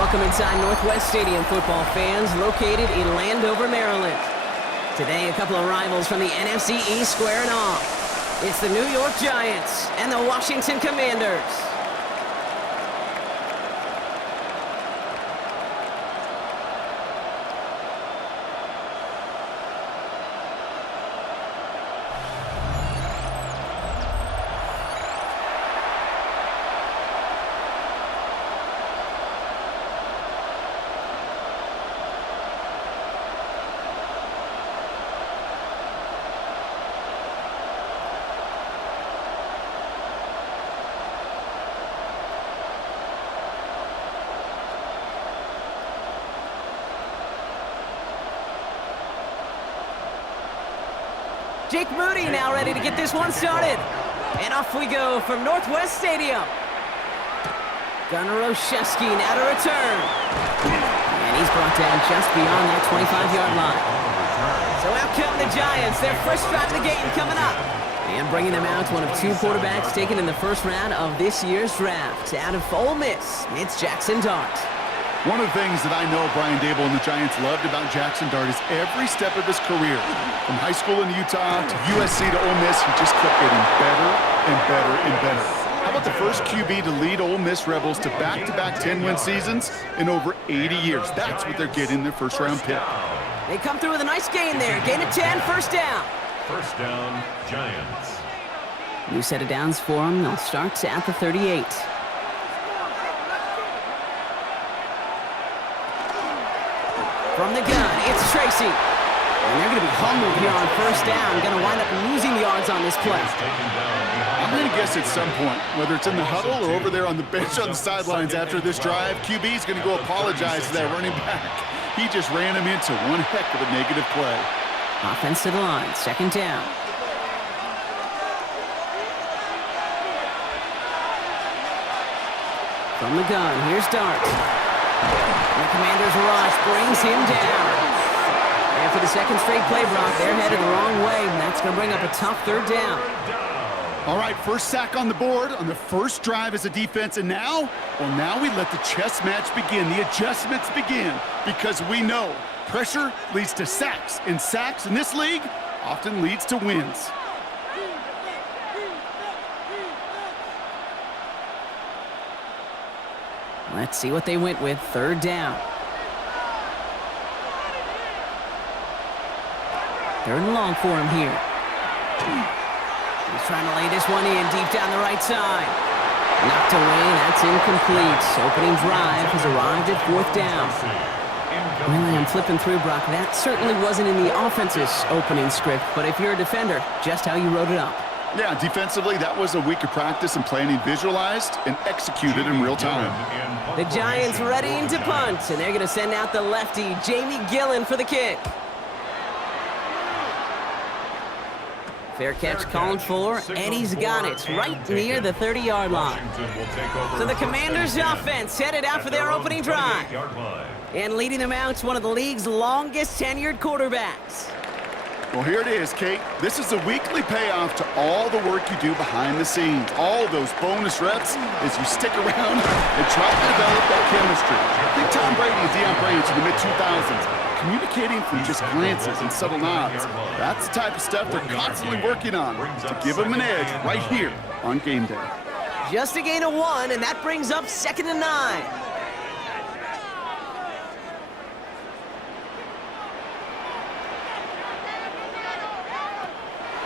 Welcome inside Northwest Stadium, football fans, located in Landover, Maryland. Today, a couple of rivals from the NFC East squaring off. It's the New York Giants and the Washington Commanders. Jake Moody now ready to get this one started. And off we go from Northwest Stadium. Gunnar Olszewski now to return. And he's brought down just beyond that 25-yard line. So out come the Giants. Their first drive of the game coming up. And bringing them out, one of two quarterbacks taken in the first round of this year's draft. Out of Ole Miss, it's Jackson Dart. One of the things that I know Brian Dable and the Giants loved about Jackson Dart is every step of his career, from high school in Utah to USC to Ole Miss, he just kept getting better and better and better. How about the first QB to lead Ole Miss Rebels to back-to-back 10-win seasons in over 80 years? That's what they're getting, their first-round pick. They come through with a nice gain there. Gain of 10, first down. First down, Giants. New set of downs for them. They'll start at the 38. From the gun, it's Tracy. And they're going to be humbled here on first down. Going to wind up losing yards on this play. I'm going to guess at some point, whether it's in the huddle or over there on the bench on the sidelines after this drive, QB is going to go apologize to that running back. He just ran him into one heck of a negative play. Offense to the line, second down. From the gun, here's Dart. And the Commanders' rush brings him down. And for the second straight play, Brock, they're headed the wrong way, and that's going to bring up a tough third down. All right, first sack on the board on the first drive as a defense, and now we let the chess match begin, the adjustments begin, because we know pressure leads to sacks, and sacks in this league often leads to wins. Let's see what they went with. Third down. Third and long for him here. He's trying to lay this one in deep down the right side. Knocked away. That's incomplete. Opening drive has arrived at fourth down. Really, I'm flipping through, Brock. That certainly wasn't in the offense's opening script, but if you're a defender, just how you wrote it up. Yeah, defensively, that was a week of practice and planning visualized and executed in real time. The Giants readying to punt, and they're going to send out the lefty, Jamie Gillen, for the kick. Fair catch called for, and he's got it right near the 30-yard line. So the Commanders' offense headed out for their opening drive. And leading them out, one of the league's longest tenured quarterbacks. Well, here it is, Kate. This is a weekly payoff to all the work you do behind the scenes. All those bonus reps as you stick around and try to develop that chemistry. Think Tom Brady and Deion Branch in the mid-2000s, communicating from just glances and subtle nods. That's the type of stuff they're constantly working on to give them an edge right here on game day. Just a gain of 1, and that brings up 2nd and 9.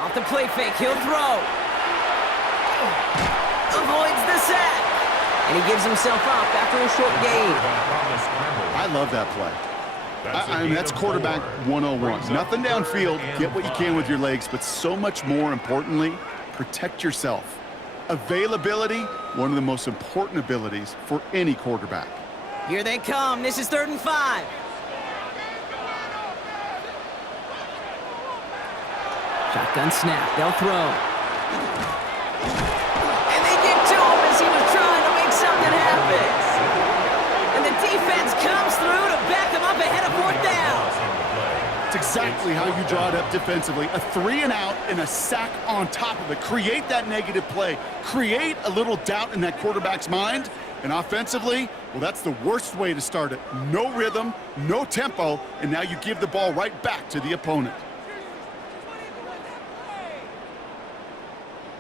Off the play fake, he'll throw. Avoids the sack. And he gives himself up after a short gain. I love that play. I mean, that's quarterback 101. Nothing downfield, get what you can with your legs, but so much more importantly, protect yourself. Availability, one of the most important abilities for any quarterback. Here they come. This is 3rd and 5. Shotgun snap. They'll throw. And they get to him as he was trying to make something happen. And the defense comes through to back him up ahead of 4th down. It's exactly exactly how you draw it up defensively. A 3-and-out and a sack on top of it. Create that negative play. Create a little doubt in that quarterback's mind. And offensively, well, that's the worst way to start it. No rhythm, no tempo, and now you give the ball right back to the opponent.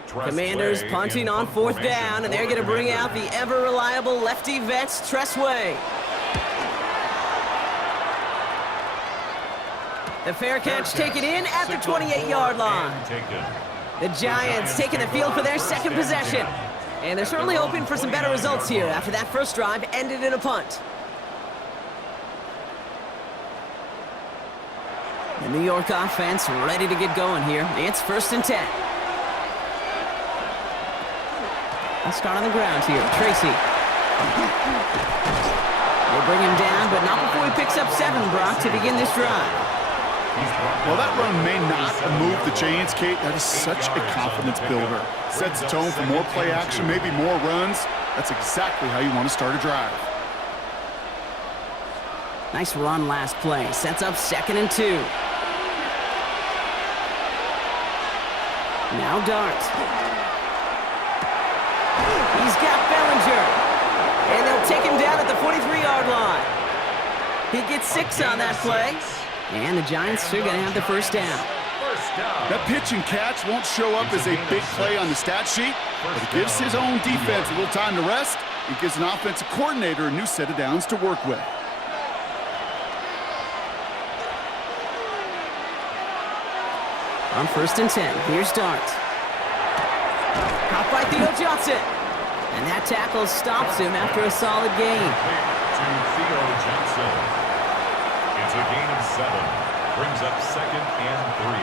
Commanders punting on 4th down, and they're going to bring out the ever-reliable lefty vets, Tressway. The fair catch taken in at the 28-yard line. The Giants taking the field for their second possession. And they're certainly hoping for some better results here after that first drive ended in a punt. The New York offense ready to get going here. It's 1st and 10. Let's start on the ground here. Tracy. They bring him down, but not before he picks up 7, Brock, to begin this drive. Well, that run may not move the chains, Kate. That is such a confidence builder. Sets the tone for more play action, maybe more runs. That's exactly how you want to start a drive. Nice run last play. Sets up 2nd and 2. Now Dart. He's got Bellinger. And they'll take him down at the 43-yard line. He gets 6 on that play. And the Giants are going to have the first down. That pitch and catch won't show up as a big play on the stat sheet, but it gives his own defense a little time to rest. It gives an offensive coordinator a new set of downs to work with. On 1st and 10, here's Dart. Caught by Theo Johnson. And that tackle stops him after a solid gain. To Theo Johnson. It's a gain of 7. Brings up 2nd and 3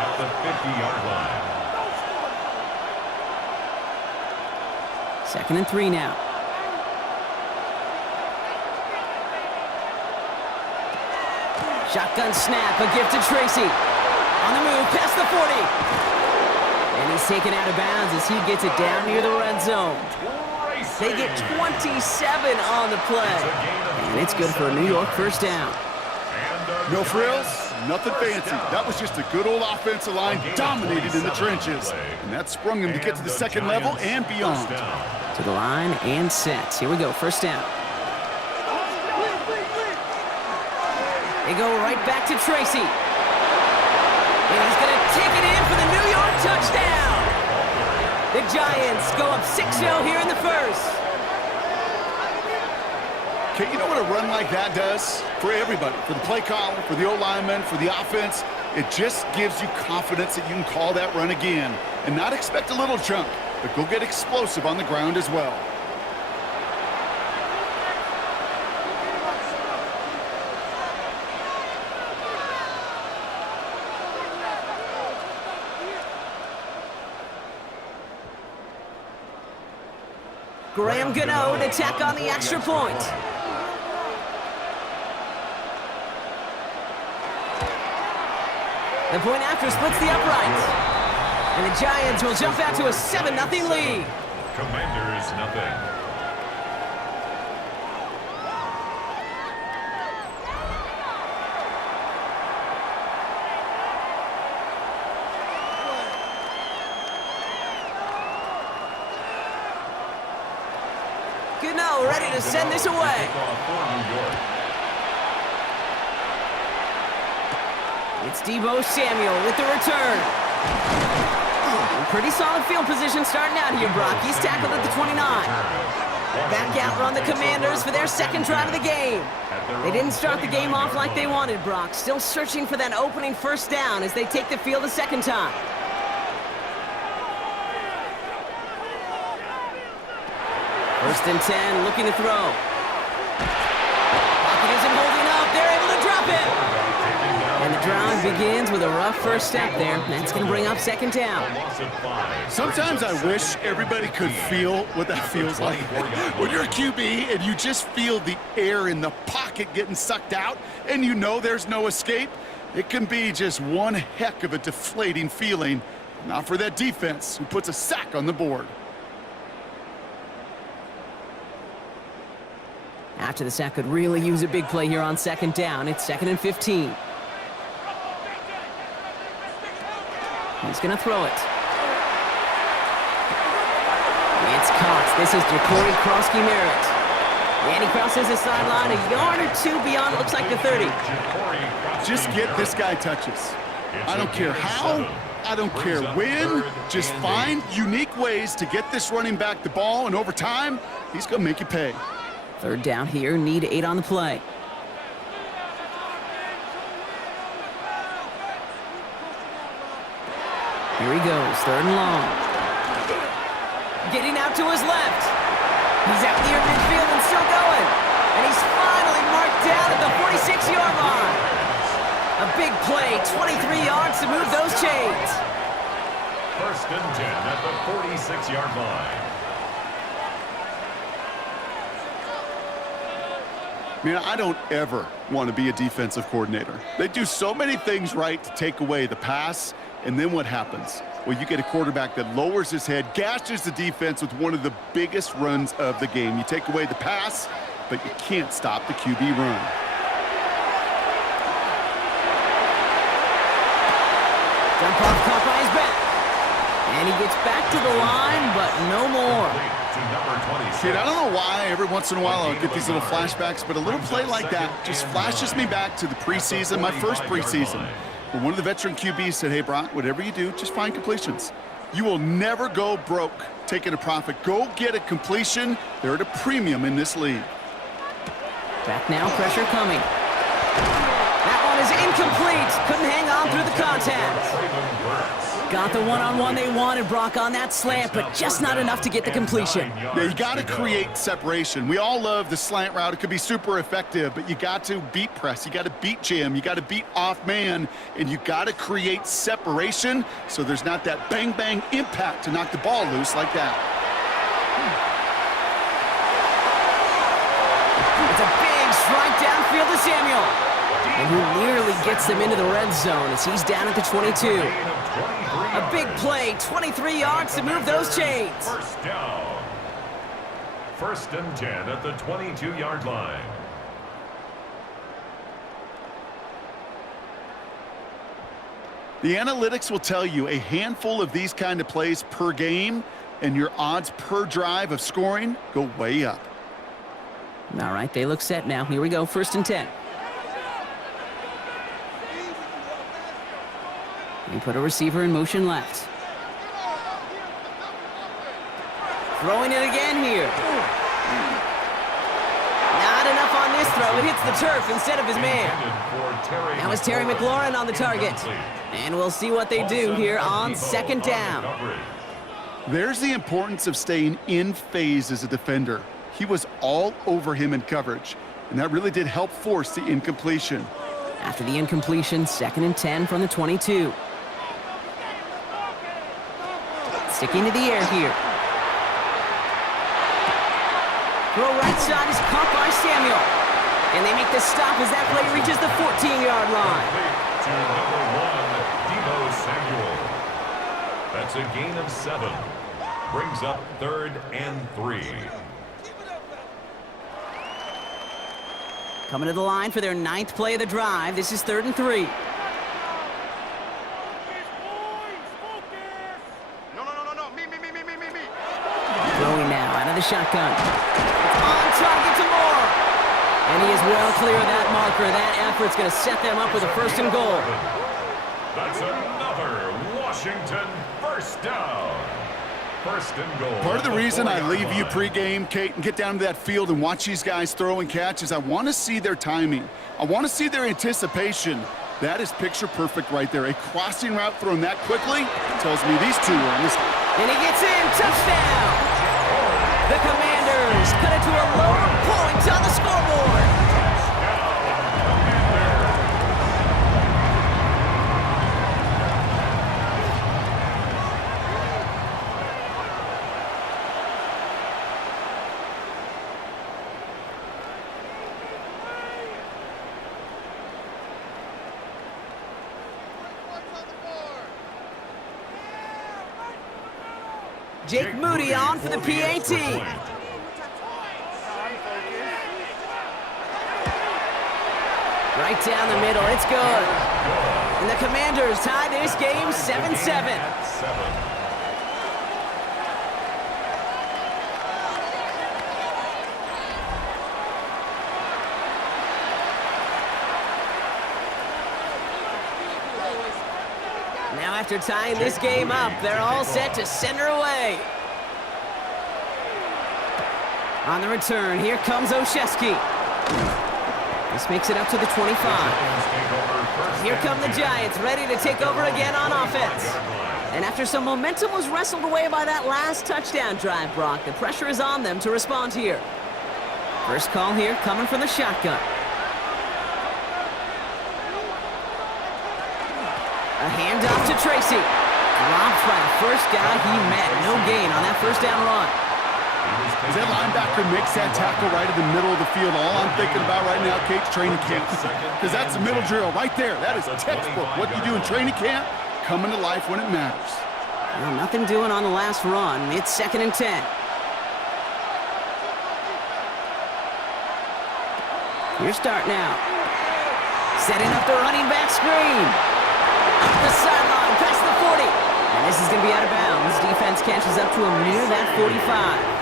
at the 50-yard line. 2nd and 3 now. Shotgun snap, a gift to Tracy. On the move, past the 40. And he's taken out of bounds as he gets it down near the red zone. They get 27 on the play. And it's good for a New York first down. No frills, nothing fancy. That was just a good old offensive line dominated in the trenches. And that sprung him to get to the second level and beyond. To the line and set. Here we go, first down. They go right back to Tracy. And he's going to take it in for the New York touchdown. The Giants go up 6-0 here in the first. Okay, you know what a run like that does? For everybody, for the play caller, for the O-lineman, for the offense, it just gives you confidence that you can call that run again and not expect a little chunk, but go get explosive on the ground as well. Graham Gano to tack on the extra point. The point after splits the uprights. And the Giants will jump out to a 7-0 lead. Commanders nothing. Gano ready to send this away. It's Deebo Samuel with the return. Pretty solid field position starting out here, Brock. He's tackled at the 29. Back out run the Commanders for their second drive of the game. They didn't start the game off like they wanted, Brock. Still searching for that opening first down as they take the field a second time. First and 10, looking to throw. Pocket isn't holding up. They're able to drop it. And the drive begins with a rough first step there. That's going to bring up second down. Sometimes I wish everybody could feel what that feels like. When you're a QB and you just feel the air in the pocket getting sucked out and you know there's no escape, it can be just one heck of a deflating feeling. Not for that defense who puts a sack on the board. After the sack could really use a big play here on second down. It's 2nd and 15. He's going to throw it. It's caught. This is Jacory Krosky-Merritt. And he crosses the sideline a yard or two beyond, it looks like the 30. Just get this guy touches. I don't care how, I don't care when. Just find unique ways to get this running back the ball, and over time, he's going to make you pay. Third down here, need 8 on the play. Here he goes, 3rd and long. Getting out to his left. He's out near midfield and still going. And he's finally marked down at the 46-yard line. A big play, 23 yards to move those chains. 1st and 10 at the 46-yard line. Man, I don't ever want to be a defensive coordinator. They do so many things right to take away the pass, and then what happens? Well, you get a quarterback that lowers his head, gashes the defense with one of the biggest runs of the game. You take away the pass, but you can't stop the QB run. Jump off caught by his back. And he gets back to the line, but no more. Kid, I don't know why every once in a while I'll get these little flashbacks, but a little play like that just flashes me back to the preseason, my first preseason. When one of the veteran QBs said, hey, Brock, whatever you do, just find completions. You will never go broke taking a profit. Go get a completion. They're at a premium in this league. Back now, pressure coming. That one is incomplete. Couldn't hang on through the contact. Got the one-on-one they wanted, Brock, on that slant, but just not enough to get the completion. Yeah, you got to create separation. We all love the slant route. It could be super effective, but you got to beat press. You got to beat jam. You got to beat off man, and you got to create separation so there's not that bang-bang impact to knock the ball loose like that. It's a big strike downfield to Samuel. And who nearly gets them into the red zone as he's down at the 22. A big play, 23 yards to move those chains. 1st down. 1st and 10 at the 22-yard line. The analytics will tell you a handful of these kind of plays per game, and your odds per drive of scoring go way up. All right, they look set now. Here we go, 1st and 10. We put a receiver in motion left. Throwing it again here. Not enough on this throw. It hits the turf instead of his man. Now it's Terry McLaurin on the target. And we'll see what they do here on 2nd down. There's the importance of staying in phase as a defender. He was all over him in coverage, and that really did help force the incompletion. After the incompletion, 2nd and 10 from the 22. Sticking to the air here. Throw right side is caught by Samuel. And they make the stop as that play reaches the 14-yard line. To number 1, Deebo Samuel. That's a gain of 7. Brings up 3rd and 3. Coming to the line for their 9th play of the drive. This is 3rd and 3. Throwing now out of the shotgun. On target to Moore. And he is well clear of that marker. That effort's going to set them up with a 1st and goal. That's another Washington 1st down. 1st and goal. Part of the reason I leave you pregame, Kate, and get down to that field and watch these guys throw and catch is I want to see their timing. I want to see their anticipation. That is picture perfect right there. A crossing route thrown that quickly tells me these two are in this. And he gets in. Touchdown. The Commanders cut it to a lower point on the scoreboard. Jake Moody on for the PAT. Right down the middle, it's good. And the Commanders tie this game 7-7. Now after tying this game up, they're all set to send her away. On the return, here comes Olszewski. This makes it up to the 25. Here come the Giants, ready to take over again on offense. And after some momentum was wrestled away by that last touchdown drive, Brock, the pressure is on them to respond here. First call here coming from the shotgun. A handoff to Tracy. Dropped by the first guy he met. No gain on that first down run. As that linebacker makes that tackle right in the middle of the field, all I'm thinking about right now, Kate's training camp. Because that's the middle drill right there. That is textbook. What you do in training camp, coming to life when it matters. Well, nothing doing on the last run. It's 2nd and 10. Here's start now. Setting up the running back screen. Up the sideline, past the 40. And this is going to be out of bounds. Defense catches up to him near that 45.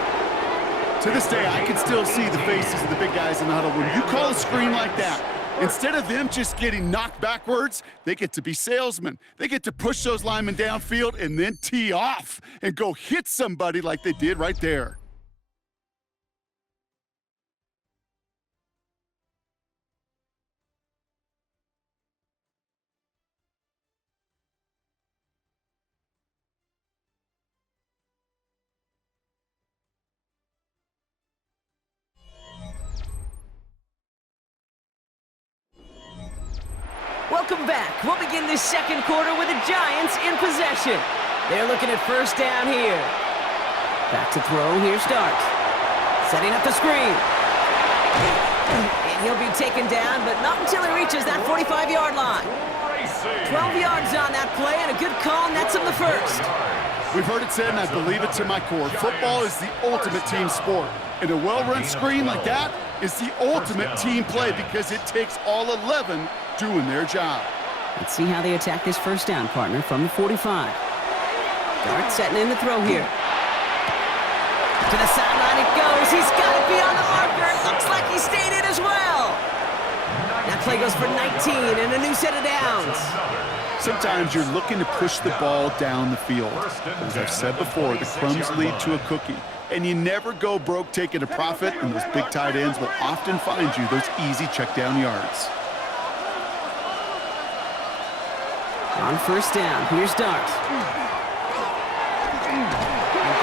To this day, I can still see the faces of the big guys in the huddle. When you call a screen like that, instead of them just getting knocked backwards, they get to be salesmen. They get to push those linemen downfield and then tee off and go hit somebody like they did right there. Welcome back. We'll begin this second quarter with the Giants in possession. They're looking at first down here. Back to throw. Here starts. Setting up the screen. And he'll be taken down, but not until he reaches that 45-yard line. 12 yards on that play, and a good call nets him the first. We've heard it said, and I believe it to my core, football is the ultimate team sport. And a well-run screen like that is the ultimate team play because it takes all 11 doing their job. Let's see how they attack this first down, partner, from the 45. Dart setting in the throw here. To the sideline it goes. He's got it beyond the marker. Looks like he stayed in as well. That play goes for 19 and a new set of downs. Sometimes you're looking to push the ball down the field. As I've said before, the crumbs lead to a cookie. And you never go broke taking a profit, and those big tight ends will often find you those easy check down yards. On first down, here's Dart.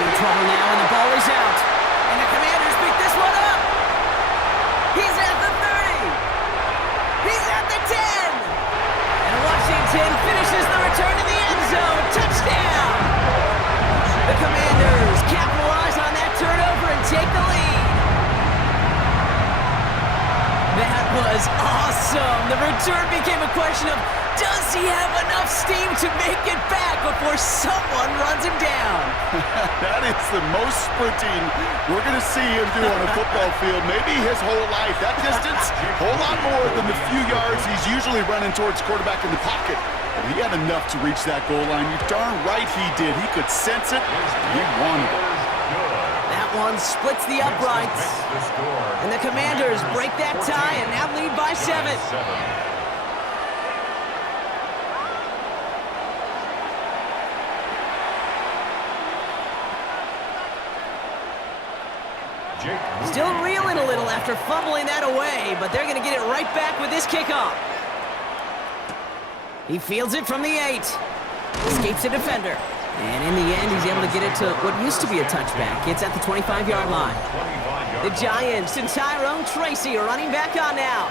In trouble now, and the ball is out. And the Commanders pick this one up. He's at the 30. He's at the 10. And Washington finishes the return to the end zone. Touchdown! The Commanders capitalize on that turnover and take the lead. That was awesome. The return became a question of, does he have enough steam to make it back before someone runs him down? That is the most sprinting we're going to see him do on a football field, maybe his whole life. That distance, a whole lot more than the few yards he's usually running towards quarterback in the pocket. But he had enough to reach that goal line. You're darn right he did. He could sense it. He wanted it. That one splits the uprights. And the Commanders break that tie and now lead by 7. Still reeling a little after fumbling that away, but they're going to get it right back with this kickoff. He fields it from the 8. Escapes a defender. And in the end, he's able to get it to what used to be a touchback. It's at the 25-yard line. The Giants and Tyrone Tracy are running back on now.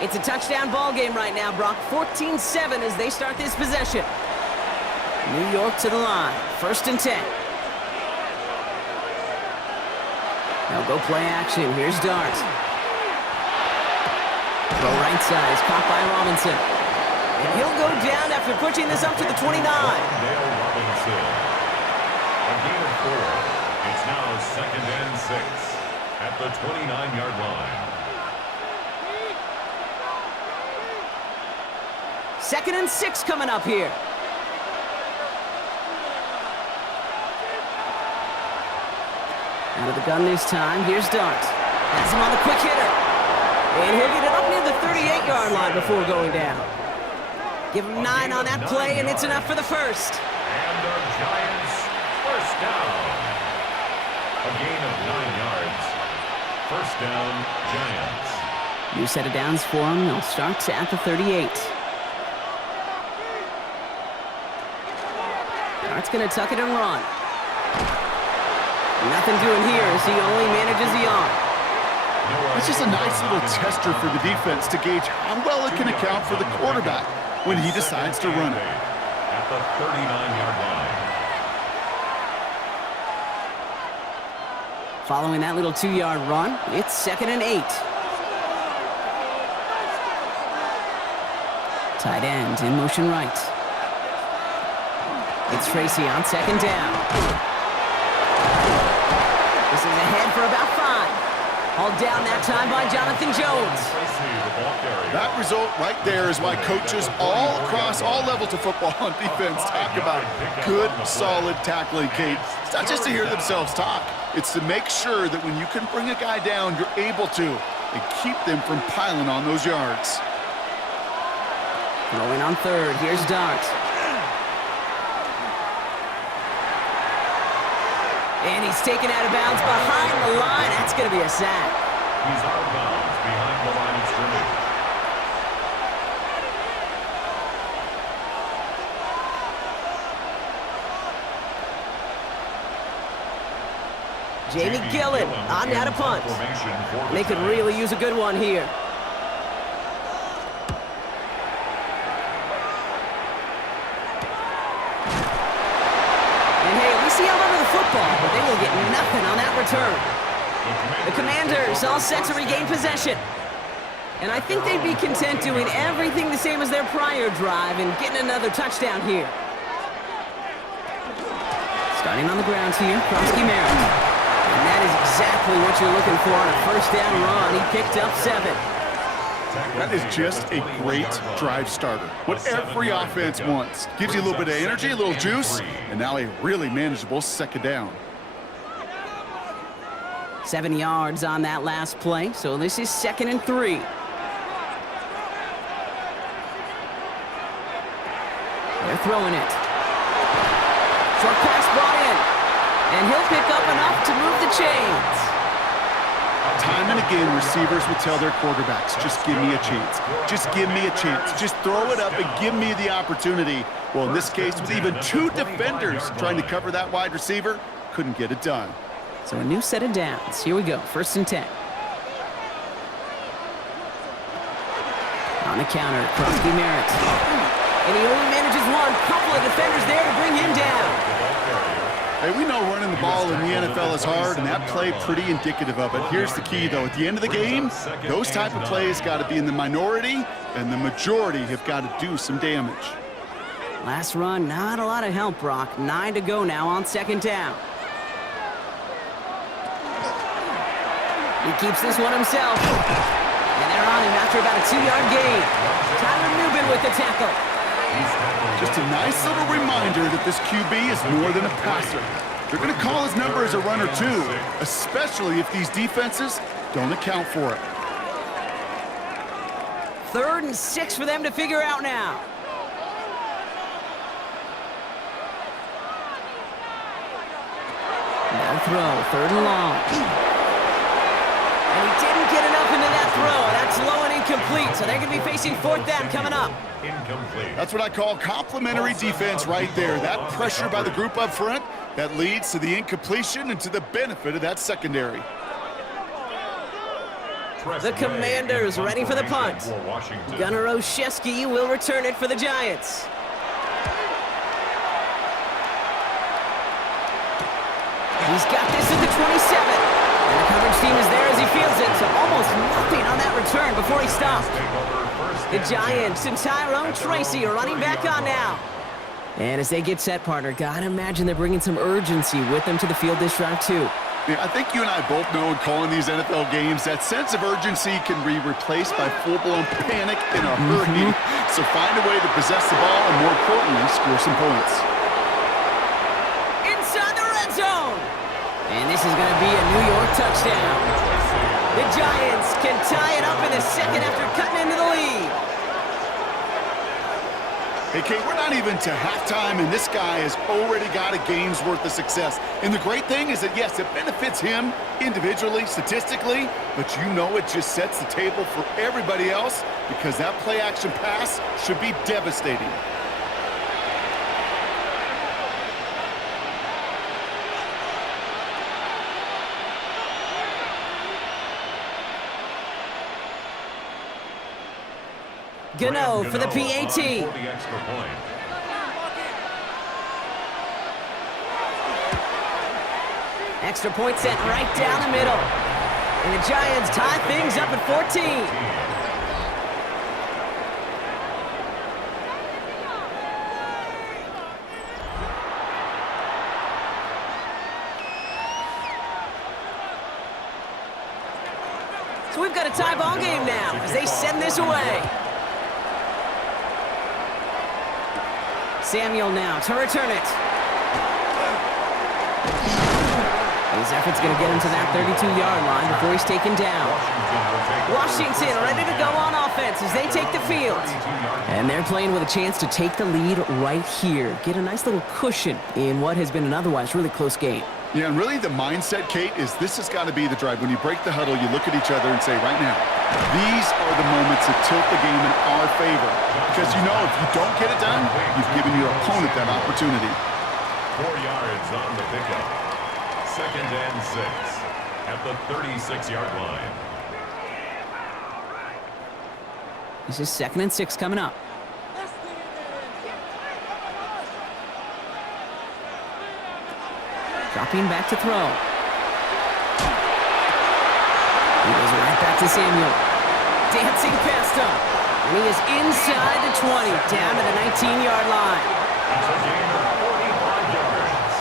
It's a touchdown ball game right now, Brock. 14-7 as they start this possession. New York to the line. 1st and 10. Now go play action. Here's Dart. Throw right side is caught by Robinson. And he'll go down after pushing this up to the 29. Robinson. A gain of 4. It's now 2nd and 6 at the 29-yard line. 2nd and 6 coming up here. Out of the gun this time. Here's Dart. Has him on the quick hitter. And he'll get it up near the 38-yard line before going down. Give him 9 on that play, and it's enough for the first. And the Giants first down. A gain of 9 yards. First down, Giants. New set of downs for him. They'll start at the 38. Dart's going to tuck it and run. Nothing doing here as he only manages the arm. It's just a nice little tester for the defense to gauge how well it can account for the quarterback when he decides to run it. At the 39-yard line. Following that little 2-yard run, it's 2nd and 8. Tight end in motion right. It's Tracy on 2nd down. This is ahead for about 5. Hauled down that time by Jonathan Jones. That result right there is why coaches all across all levels of football on defense talk about good, solid tackling, Kate. It's not just to hear themselves talk. It's to make sure that when you can bring a guy down, you're able to, and keep them from piling on those yards. Throwing on 3rd. Here's Dart. And he's taken out of bounds behind the line. That's going to be a sack. He's out of bounds behind the line of scrimmage. Jamie Gillen on that a punt. They could really use a good one here. And hey, we see how over the football, but they will get nothing on that return. The Commanders all set to regain possession. And I think they'd be content doing everything the same as their prior drive and getting another touchdown here. Starting on the ground here, Krosky Merritt. And that is exactly what you're looking for on a first down run. He picked up 7. That is just a great drive starter. What every offense wants. Gives you a little bit of energy, a little juice, and now a really manageable 2nd down. 7 yards on that last play, so this is 2nd and 3. They're throwing it. Short pass brought in. And he'll pick up enough to move the chains. Time and again, receivers will tell their quarterbacks, just give me a chance. Just give me a chance. Just throw it up and give me the opportunity. Well, in this case, with even 2 defenders trying to cover that wide receiver, couldn't get it done. So a new set of downs. Here we go, 1st and 10. On the counter, Krosky Merritt. And he only manages one. Couple of defenders there to bring him down. Hey, we know running the ball in the NFL is hard, and that play pretty indicative of it. Here's the key, though. At the end of the game, those type of plays got to be in the minority, and the majority have got to do some damage. Last run, not a lot of help, Brock. 9 to go now on 2nd down. He keeps this one himself. And they're on him after about a 2-yard gain. Tyler Newbin with the tackle. Just a nice little reminder that this QB is more than a passer. They're going to call his number as a runner, too, especially if these defenses don't account for it. 3rd and 6 for them to figure out now. No throw, 3rd and long. And he didn't get enough into that throw. That's low and incomplete, so they're going to be facing 4th down coming up. Incomplete. That's what I call complimentary defense right there. That pressure by the group up front, that leads to the incompletion and to the benefit of that secondary. The Commanders ready for the punt. Gunnar Olszewski will return it for the Giants. He's got this at the 27. And the coverage team is there as he feels it, so almost nothing on that return before he stopped. The Giants and Tyrone Tracy are running back on now. And as they get set, partner, gotta imagine they're bringing some urgency with them to the field this drive, too. Yeah, I think you and I both know in calling these NFL games that sense of urgency can be replaced by full-blown panic in a hurry. So find a way to possess the ball and, more importantly, score some points. Inside the red zone. And this is going to be a New York touchdown. The Giants can tie it up in the second after cutting into the lead. Hey, Kate, we're not even to halftime, and this guy has already got a game's worth of success. And the great thing is that, yes, it benefits him individually, statistically, but you know it just sets the table for everybody else because that play-action pass should be devastating. Gano for the PAT. For the extra point. Extra point sent right down the middle. And the Giants tie things up at 14. So we've got a tie ball game now as they send this away. Samuel now to return it. His effort's going to get him to that 32-yard line before he's taken down. Washington ready to go on offense as they take the field. And they're playing with a chance to take the lead right here. Get a nice little cushion in what has been an otherwise really close game. Yeah, and really the mindset, Kate, is this has got to be the drive. When you break the huddle, you look at each other and say, right now, these are the moments that tilt the game in our favor. Because you know if you don't get it done, you've given your opponent that opportunity. 4 yards on the pickup. 2nd and 6 at the 36-yard line. This is 2nd and 6 coming up. Dropping back to throw. He goes right back to Samuel. Dancing past him. And he is inside the 20, down to the 19-yard line. It's a gain of 45 yards.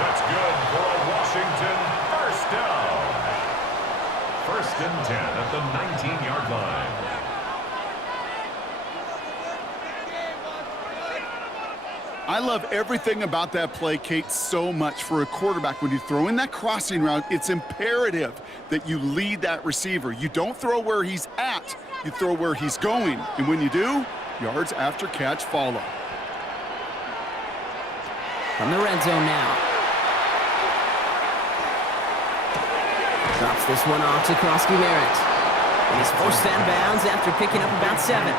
That's good for a Washington first down. 1st and 10 at the 19-yard line. I love everything about that play, Kate, so much. For a quarterback, when you throw in that crossing route, it's imperative that you lead that receiver. You don't throw where he's at, you throw where he's going. And when you do, yards after catch follow. From the red zone now. Drops this one off to Krosky-Merritt. And he's forced out of bounds after picking up about 7.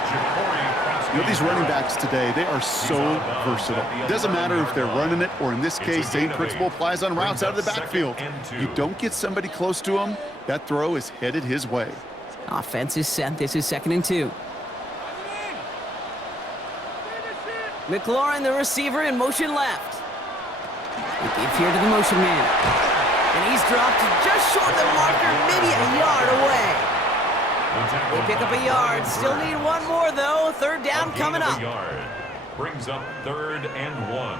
You know, these running backs today, they are so versatile. It doesn't matter if they're running it or, in this case, same principle applies on routes out of the backfield. You don't get somebody close to him, that throw is headed his way. Offense is set. This is 2nd and 2. McLaurin, the receiver, in motion left. He gives here to the motion man. And he's dropped just short of the marker, maybe a yard away. They pick up a yard. Still need one more, though. 3rd down coming up. Brings up 3rd and 1.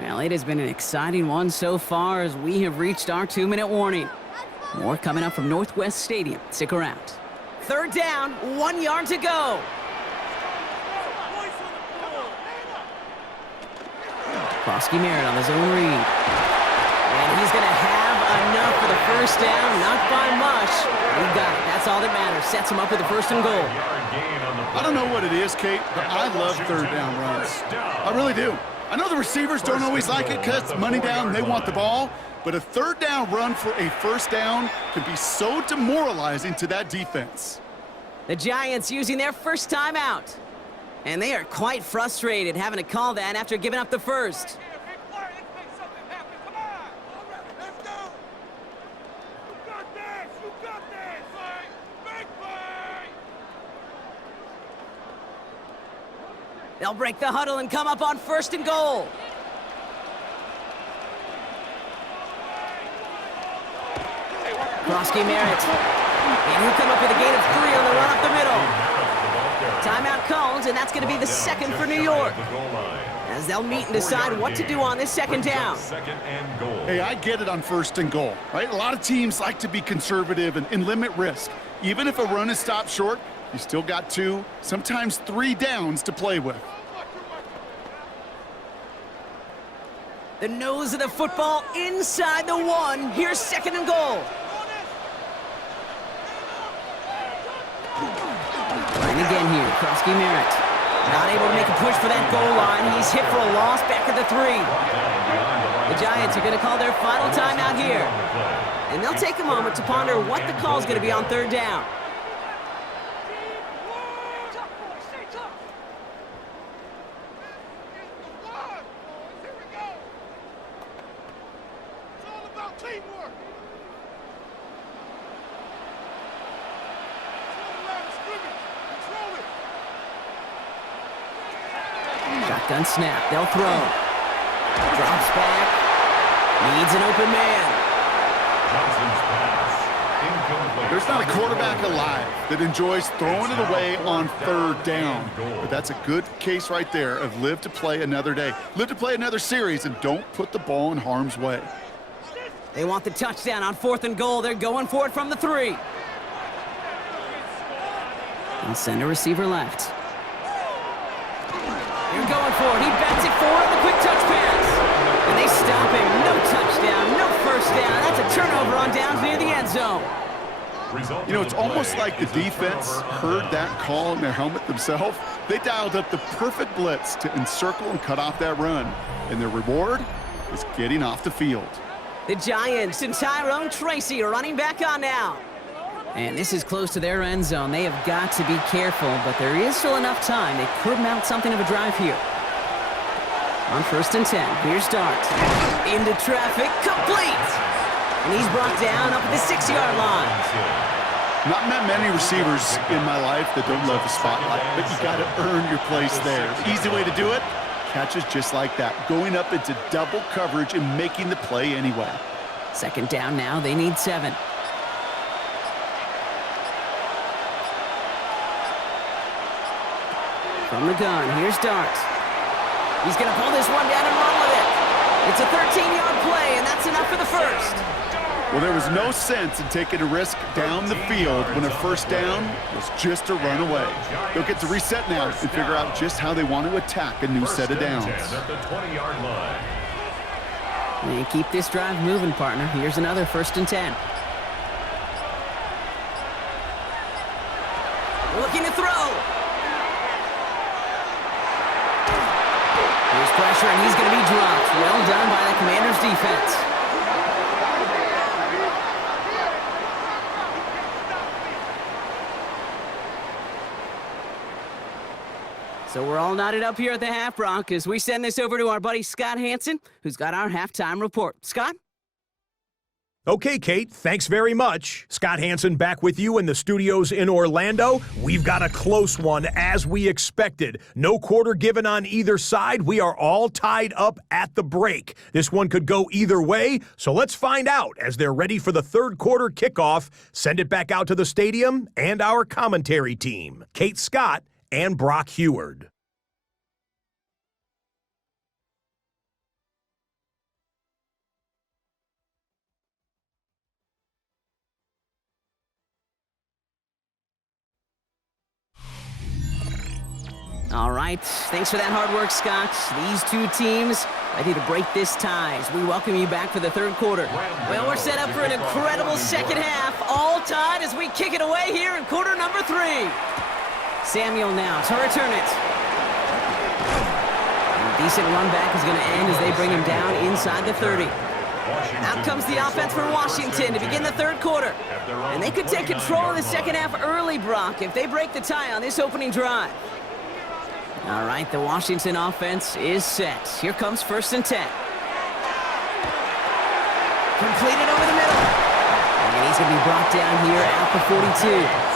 Well, it has been an exciting one so far as we have reached our 2-minute warning. More coming up from Northwest Stadium. Stick around. 3rd down, 1 yard to go. Krosky-Merritt on the zone read. And he's going to have enough for the 1st down. Not by much. He got it. That's all that matters. Sets him up with the 1st and goal. I don't know what it is, Kate, but I love 3rd down runs. I really do. I know the receivers don't always like it because it's money down, they want the ball. But a 3rd down run for a 1st down can be so demoralizing to that defense. The Giants using their first timeout. And they are quite frustrated having to call that after giving up the 1st. They'll break the huddle and come up on 1st and goal. Krosky-Merritt. And he'll come up with a gain of 3 on the run up the middle. Timeout called, and that's going to be the 2nd for New York. as they'll meet and decide what to do on this second down. Second and goal. Hey, I get it on first and goal, right? A lot of teams like to be conservative and limit risk. Even if a run is stopped short, you still got 2, sometimes 3 downs to play with. The nose of the football inside the 1. Here's second and goal. And again here, Krosky Merritt. Not able to make a push for that goal line. He's hit for a loss back at the 3. The Giants are going to call their final timeout here. And they'll take a moment to ponder what the call is going to be on third down. Shotgun snap, they'll throw. Drops back. Needs an open man. Johnson's pass. Incomplete. There's not a quarterback alive that enjoys throwing it away on third down. But that's a good case right there of live to play another day. Live to play another series and don't put the ball in harm's way. They want the touchdown on fourth and goal. They're going for it from the 3. And send a receiver left. They're going for it. He bats it forward on the quick touch pass. And they stop him. No touchdown, no first down. That's a turnover on downs near the end zone. You know, it's almost like the defense heard that call in their helmet themselves. They dialed up the perfect blitz to encircle and cut off that run. And their reward is getting off the field. The Giants and Tyrone Tracy are running back on now. And this is close to their end zone. They have got to be careful, but there is still enough time. They could mount something of a drive here. On first and 10, here's Dart. Into traffic, complete! And he's brought down up at the 6-yard line. Not met many receivers in my life that don't love the spotlight, but you got to earn your place there. Easy way to do it, catches just like that, going up into double coverage and making the play anyway. Second down now, they need 7. From the gun, here's Dart. He's going to pull this one down and run with it. It's a 13-yard play, and that's enough for the first. Well, there was no sense in taking a risk down the field when a first down was just a run away. They'll get to reset now and figure out just how they want to attack a new set of downs. At the 20-yard line. And keep this drive moving, partner. Here's another first and 10. Looking to throw. Here's pressure, and he's going to be dropped. Well done by the Commanders' defense. So we're all knotted up here at the half, Brock, as we send this over to our buddy Scott Hansen, who's got our halftime report. Scott? Okay, Kate, thanks very much. Scott Hansen back with you in the studios in Orlando. We've got a close one, as we expected. No quarter given on either side. We are all tied up at the break. This one could go either way, so let's find out as they're ready for the third quarter kickoff. Send it back out to the stadium and our commentary team, Kate Scott and Brock Heward. All right, thanks for that hard work, Scott. These two teams ready to break this tie as we welcome you back for the third quarter. Well, we're set up for an incredible second half, all tied as we kick it away here in quarter number 3. Samuel now to return it. And a decent run back is going to end as they bring him down inside the 30. Out comes the offense for Washington to begin the third quarter. And they could take control of the second half early, Brock, if they break the tie on this opening drive. All right, the Washington offense is set. Here comes first and 10. Completed over the middle. And he's going to be brought down here at the 42.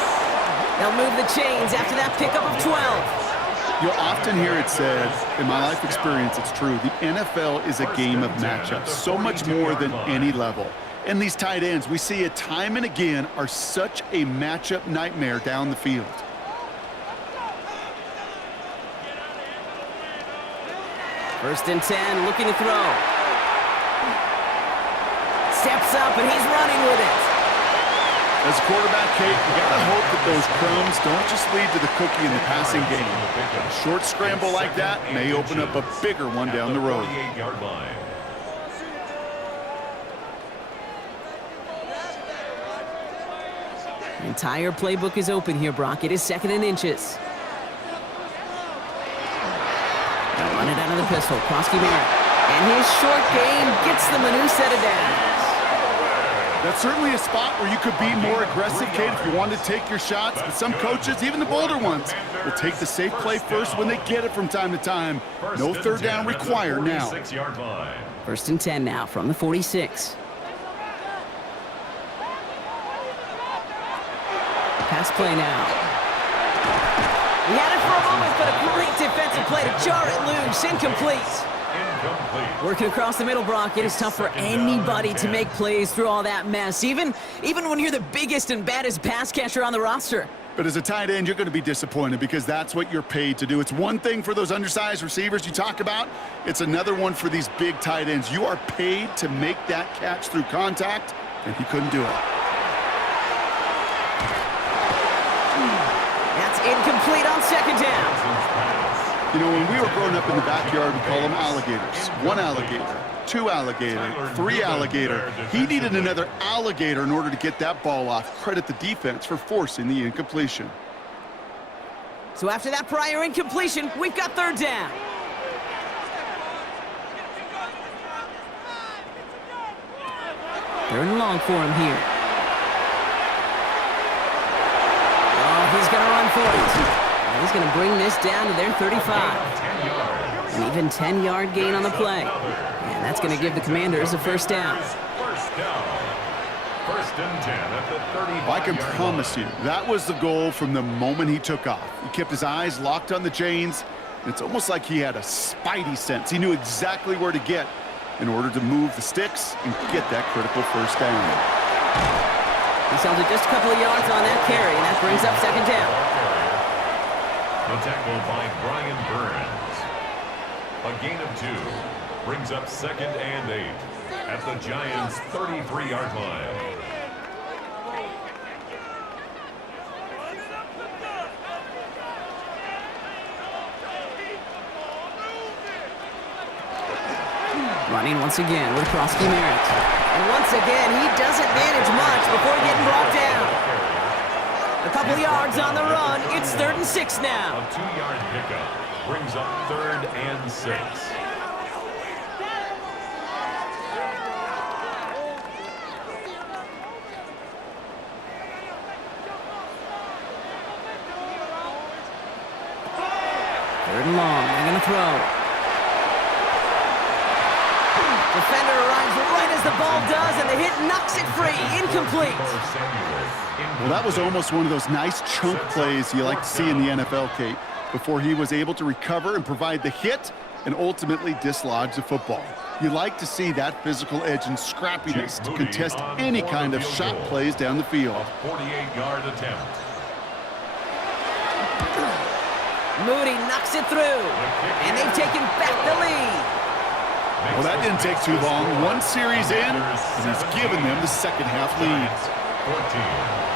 They'll move the chains after that pickup of 12. You'll often hear it said, in my life experience, it's true, the NFL is a game of matchups, so much more than any level. And these tight ends, we see it time and again, are such a matchup nightmare down the field. First and 10, looking to throw. Steps up, and he's running with it. As a quarterback, Kate, you gotta hope that those crumbs don't just lead to the cookie in the passing game. A short scramble like that may open up a bigger one down the road. 48-yard line. The entire playbook is open here, Brock. It is 2nd and inches. They'll run it out of the pistol. Krosky Merritt. And his short game gets them a new set of downs. That's certainly a spot where you could be more aggressive, Kate, if you wanted to take your shots. But some coaches, even the bolder ones, will take the safe play first when they get it from time to time. No third down required now. 46-yard line. First and 10 now from the 46. Pass play now. He had it for a moment, but a great defensive play to jar it loose. Incomplete. Working across the middle, Brock, it is tough for anybody to make plays through all that mess, even when you're the biggest and baddest pass catcher on the roster. But as a tight end, you're going to be disappointed because that's what you're paid to do. It's one thing for those undersized receivers you talk about. It's another one for these big tight ends. You are paid to make that catch through contact, and he couldn't do it. That's incomplete on 2nd down. You know, when we were growing up in the backyard, we call them alligators. 1 alligator, 2 alligator, 3 alligator. He needed another alligator in order to get that ball off. Credit the defense for forcing the incompletion. So after that prior incompletion, we've got 3rd down. Third and long for him here. Oh, he's going to run for it. He's going to bring this down to their 35. An even 10-yard gain on the play. And that's going to give the Commanders a 1st down. First and 10 at the 35. I can promise you, that was the goal from the moment he took off. He kept his eyes locked on the chains. And it's almost like he had a spidey sense. He knew exactly where to get in order to move the sticks and get that critical 1st down. He held it just a couple of yards on that carry, and that brings up 2nd down. The tackle by Brian Burns. A gain of 2 brings up 2nd and 8 at the Giants' 33-yard line. Running once again with Krosky Merritt. And once again, he doesn't manage much before getting brought down. A couple yards on the run. It's 3rd and 6 now. A 2-yard pickup brings up 3rd and 6. Third and long. They're going to throw. Defender arrives right as the ball does, and the hit knocks it free. Incomplete. Well, that was almost one of those nice chunk plays you like to see in the NFL, Kate, before he was able to recover and provide the hit and ultimately dislodge the football. You like to see that physical edge and scrappiness to contest any kind of shot plays down the field. 48-yard attempt. Moody knocks it through, and they've taken back the lead. Well, that didn't take too long. 1 series in, and he's given them the 2nd half lead. 14.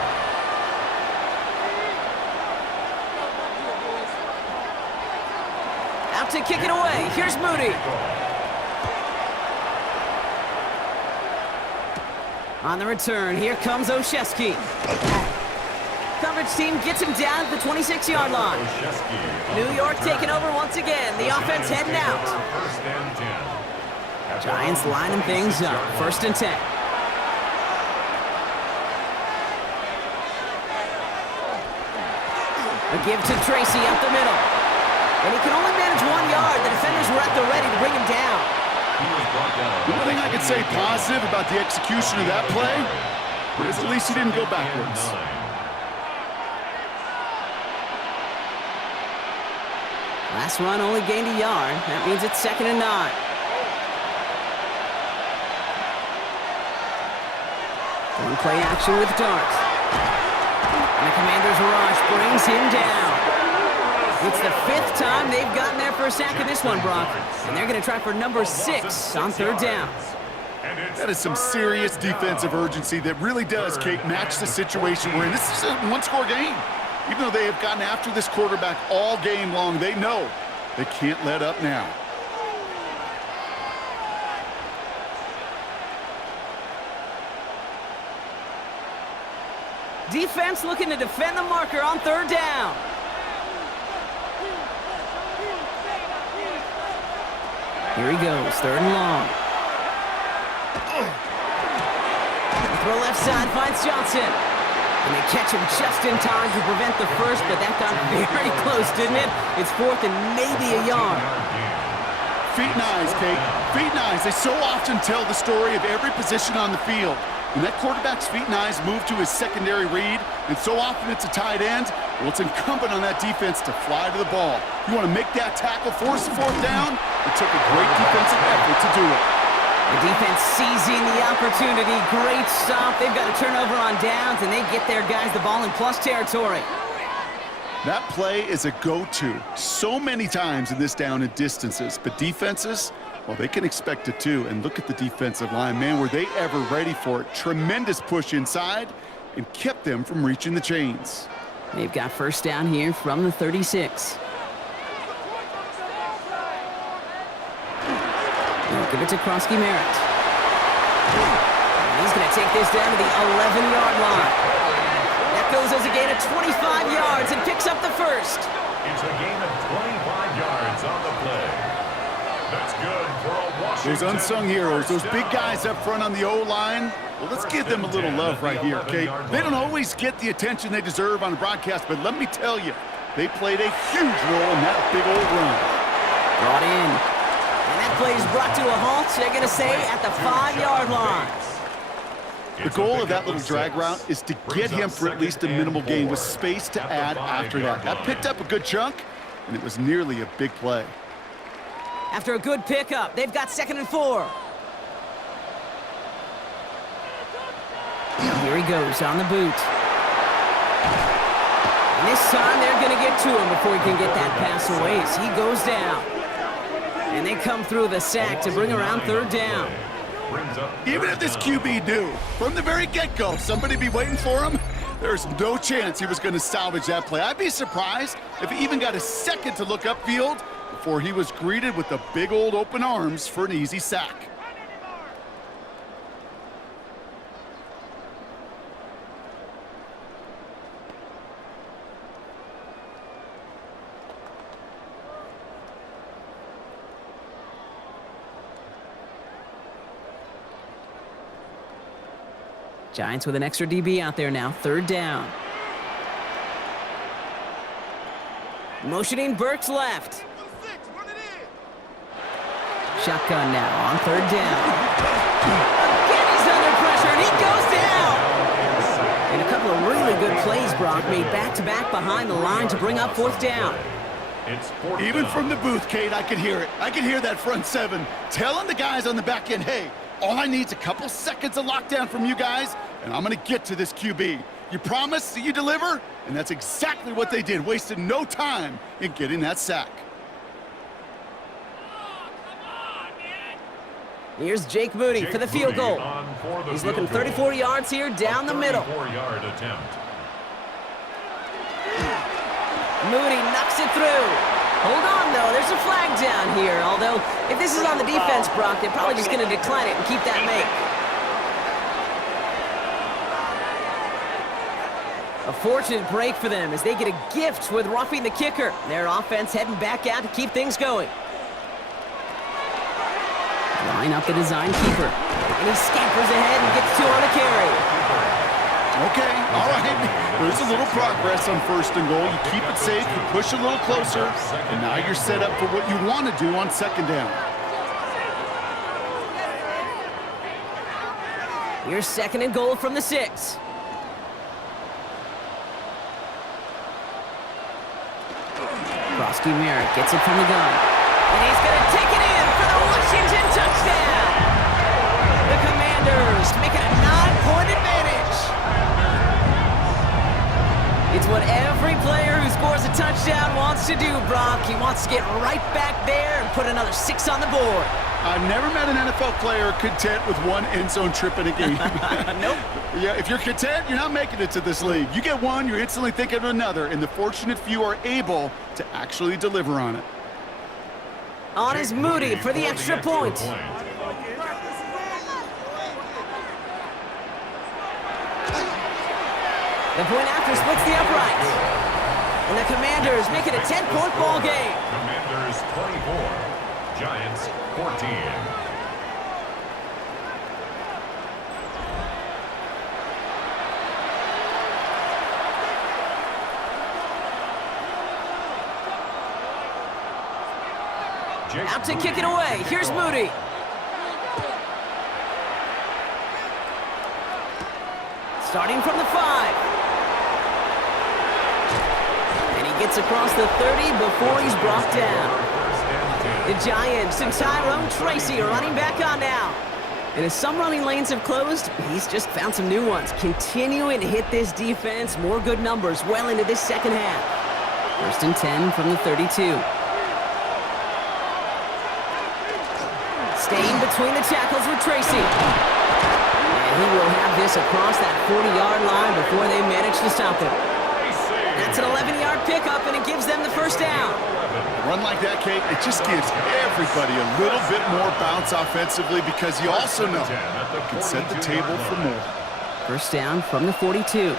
Out to kick it away. Here's Moody. On the return, here comes Olszewski. Coverage team gets him down at the 26-yard line. New York taking over once again. The offense heading out. First and 10. Giants lining things up. 1st and 10. A give to Tracy up the middle. And he can only manage 1 yard. The defenders were at the ready to bring him down. The only thing I could say positive about the execution of that play is at least he didn't go backwards. Last run only gained a yard. That means it's 2nd and 9. Going play action with darts. And the Commanders' rush brings him down. It's the 5th time they've gotten there for a sack in this one, Brock. And they're going to try for number 6 on 3rd down. That is some serious defensive urgency that really does, Kate, match the situation we're in. This is a one-score game. Even though they have gotten after this quarterback all game long, they know they can't let up now. Defense looking to defend the marker on 3rd down. Here he goes, 3rd and long. Throw left side, finds Johnson. And they catch him just in time to prevent the first, but that got very close, didn't it? It's 4th and maybe a yard. Feet and eyes, Kate. Feet and eyes. They so often tell the story of every position on the field. When that quarterback's feet and eyes move to his secondary read, and so often it's a tight end, well, it's incumbent on that defense to fly to the ball. You want to make that tackle, force the 4th down. It took a great defensive effort to do it. The defense seizing the opportunity. Great stop. They've got a turnover on downs, and they get their guys the ball in plus territory. That play is a go-to so many times in this down and distances, but defenses, well, they can expect it too. And look at the defensive line. Man, were they ever ready for it. Tremendous push inside and kept them from reaching the chains. They've got 1st down here from the 36. They'll give it to Krosky Merritt. He's going to take this down to the 11-yard line. That goes as a gain of 25 yards and picks up the first. It's a gain of 25 yards on the play. That's good for a Washington. Those unsung heroes, those big guys up front on the O-line, well, let's give them a little love right here, Kate. They don't always get the attention they deserve on the broadcast, but let me tell you, they played a huge role in that big old run. Brought in. And that play is brought to a halt, they're going to say, at the 5-yard line. The goal of that little drag route is to get him for at least a minimal gain with space to add after that. That picked up a good chunk, and it was nearly a big play. After a good pickup, they've got 2nd and 4. Here he goes on the boot. And this time they're going to get to him before he can get that pass away as he goes down. And they come through the sack to bring around 3rd down. Even if this QB knew from the very get-go somebody be waiting for him, there's no chance he was going to salvage that play. I'd be surprised if he even got a second to look upfield before he was greeted with the big old open arms for an easy sack. Giants with an extra DB out there now, 3rd down. Motioning Burks left. Shotgun now on 3rd down. Again, he's under pressure, and he goes down. And a couple of really good plays, Brock, made back-to-back behind the line to bring up 4th down. Even from the booth, Kate, I could hear it. I could hear that front 7 telling the guys on the back end, hey, all I need is a couple seconds of lockdown from you guys, and I'm going to get to this QB. You promise that you deliver? And that's exactly what they did, wasted no time in getting that sack. Here's Jake Moody for the field goal. He's looking 34 yards here down the middle. 34-yard attempt. Moody knocks it through. Hold on, though. There's a flag down here. Although, if this is on the defense, Brock, they're probably just going to decline it and keep that make. A fortunate break for them as they get a gift with roughing the kicker. Their offense heading back out to keep things going. Line up the design keeper. And he scampers ahead and gets 2 on a carry. Okay, all right. There's a little progress on 1st and goal. You keep it safe, you push a little closer, and now you're set up for what you want to do on 2nd down. Here's 2nd and goal from the 6. Krosky Merritt gets it from the gun. And he's going to take it in for the Washington touchdown. The Commanders make it a 9-point advantage. It's what every player who scores a touchdown wants to do, Brock. He wants to get right back there and put another 6 on the board. I've never met an NFL player content with one end zone trip in a game. Nope. Yeah, if you're content, you're not making it to this league. You get one, you're instantly thinking of another, and the fortunate few are able to actually deliver on it. On is Moody for the extra point. The point after splits the uprights. And the Commanders make it a 10-point ball game. Commanders 24, Giants 14. Out to kick it away. Here's Moody. Starting from the 5. And he gets across the 30 before he's brought down. The Giants and Tyrone Tracy are running back on now. And as some running lanes have closed, he's just found some new ones. Continuing to hit this defense. More good numbers well into this second half. 1st and 10 from the 32. Staying between the tackles with Tracy. And he will have this across that 40-yard line before they manage to stop him. That's an 11-yard pickup, and it gives them the first down. A run like that, Kate, it just gives everybody a little bit more bounce offensively because you also know you can set the table for more. First down from the 42.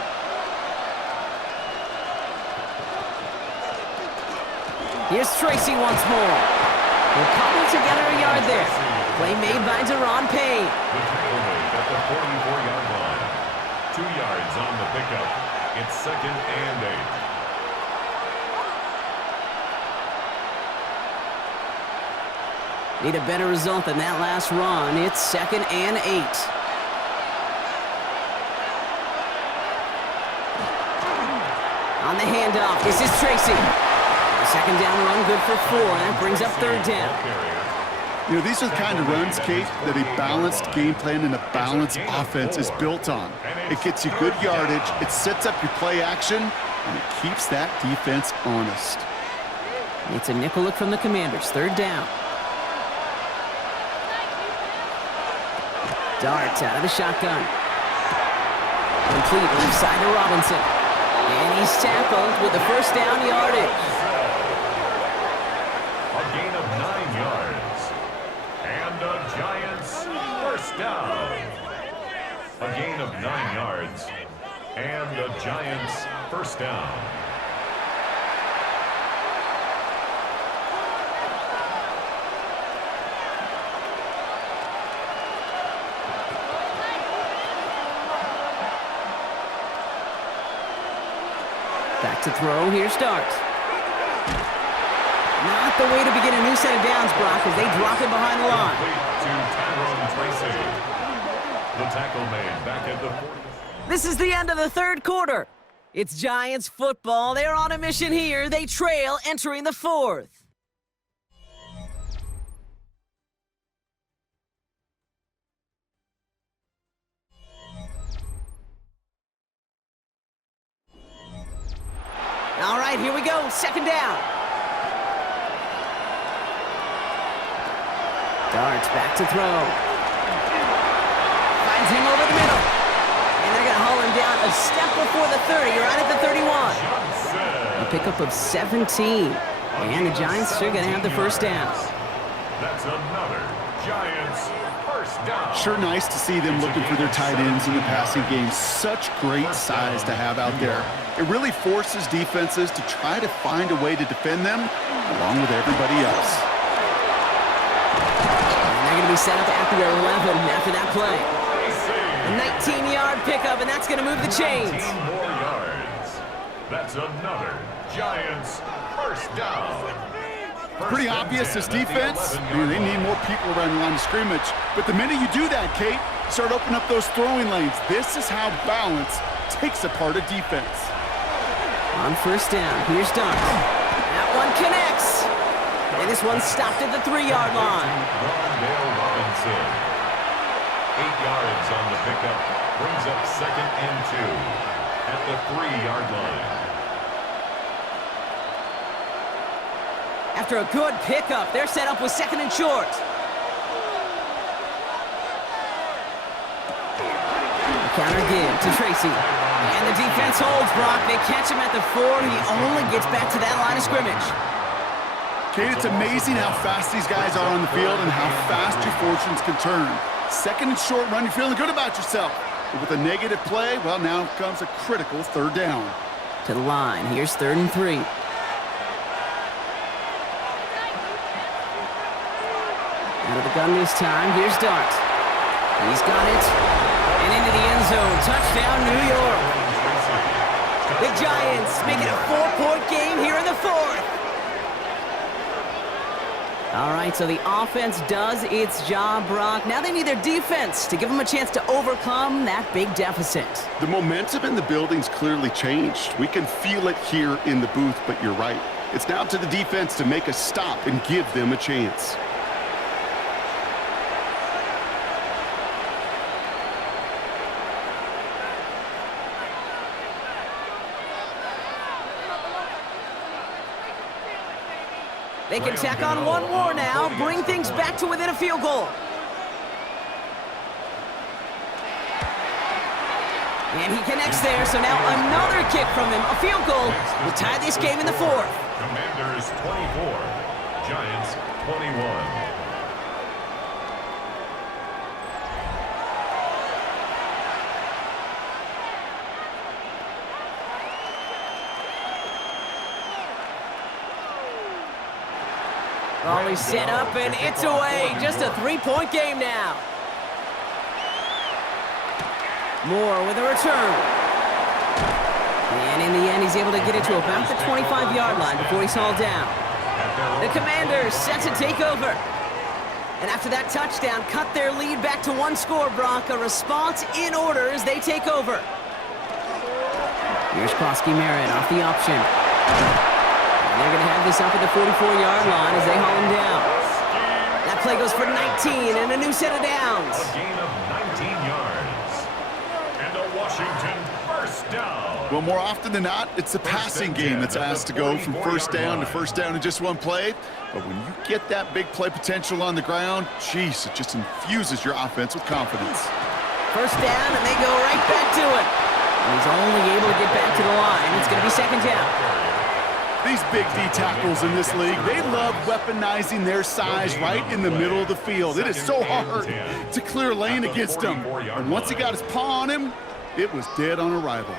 Here's Tracy once more. We'll cobble together a yard there. Play made by Deron Payne. The tackle made at the 44-yard line. 2 yards on the pickup. It's 2nd and 8. Need a better result than that last run. It's 2nd and 8. On the handoff, this is Tracy. The second down run good for 4, and that brings up 3rd down. You know, these are the kind of runs, Kate, that a balanced game plan and a balanced offense is built on. It gets you good yardage, it sets up your play action, and it keeps that defense honest. It's a nickel look from the Commanders. 3rd down. Darts out of the shotgun. Complete left side to Robinson. And he's tackled with the first down yardage. A gain of 9 yards. And the Giants first down. A gain of 9 yards. And the Giants first down. Back to throw. Here's Starks. Not the way to begin a new set of downs, Brock, as they drop it behind the line. To Tyrone Tracy. The tackle made back at the 40. This is the end of the 3rd quarter. It's Giants football. They're on a mission here. They trail entering the 4th. All right, here we go. 2nd down. Darts back to throw. Finds him over the middle. And they're going to haul him down a step before the 30, right at the 31. A pickup of 17. And the Giants are going to have the first down. That's another Giants first down. Sure nice to see them looking for their tight ends in the passing game. Such great size to have out there. It really forces defenses to try to find a way to defend them along with everybody else. And they're going to be set up at the 11 after that play. A 19-yard pickup, and that's going to move the chains. 19 more yards. That's another Giants first down. Pretty obvious, this defense, they need more people around the line of scrimmage. But the minute you do that, Kate, start opening up those throwing lanes. This is how balance takes apart a defense. On first down, here's Dunk. That one connects. And this one stopped at the 3-yard line. Robinson. 8 yards on the pickup. Brings up 2nd and 2 at the 3-yard line. After a good pickup, they're set up with 2nd and short. Counter give to Tracy. And the defense holds, Brock. They catch him at the 4. He only gets back to that line of scrimmage. Kate, it's amazing how fast these guys are on the field and how fast your fortunes can turn. 2nd and short run, you're feeling good about yourself. But with a negative play, well, now comes a critical 3rd down. To the line. Here's 3rd and 3. Out of the gun this time. Here's Dart. He's got it. And into the end zone. Touchdown, New York. The Giants make it a 4-point game here in the 4th. All right, so the offense does its job, Brock. Now they need their defense to give them a chance to overcome that big deficit. The momentum in the building's clearly changed. We can feel it here in the booth, but you're right. It's now to the defense to make a stop and give them a chance. They can tack on one more now, bring things back to within a field goal. And he connects there, so now another kick from him, a field goal, will tie this game in the 4th. Commanders 24, Giants 21. Always set up, and it's away. Just a 3-point game now. Moore with a return. And in the end, he's able to get it to about the 25-yard line before he's hauled down. The Commanders set to take over. And after that touchdown, cut their lead back to 1 score, Brock. A response in order as they take over. Here's Krosky Merritt off the option. They're going to have this up at the 44-yard line as they haul him down. That play goes for 19 and a new set of downs. A gain of 19 yards. And a Washington 1st down. Well, more often than not, it's the passing game that's asked to go from 1st down to 1st down in just one play. But when you get that big play potential on the ground, geez, it just infuses your offense with confidence. 1st down, and they go right back to it. And he's only able to get back to the line. It's going to be 2nd down. These big D tackles in this league, they love weaponizing their size right in the middle of the field. It is so hard to clear lane against him. And once he got his paw on him, it was dead on arrival.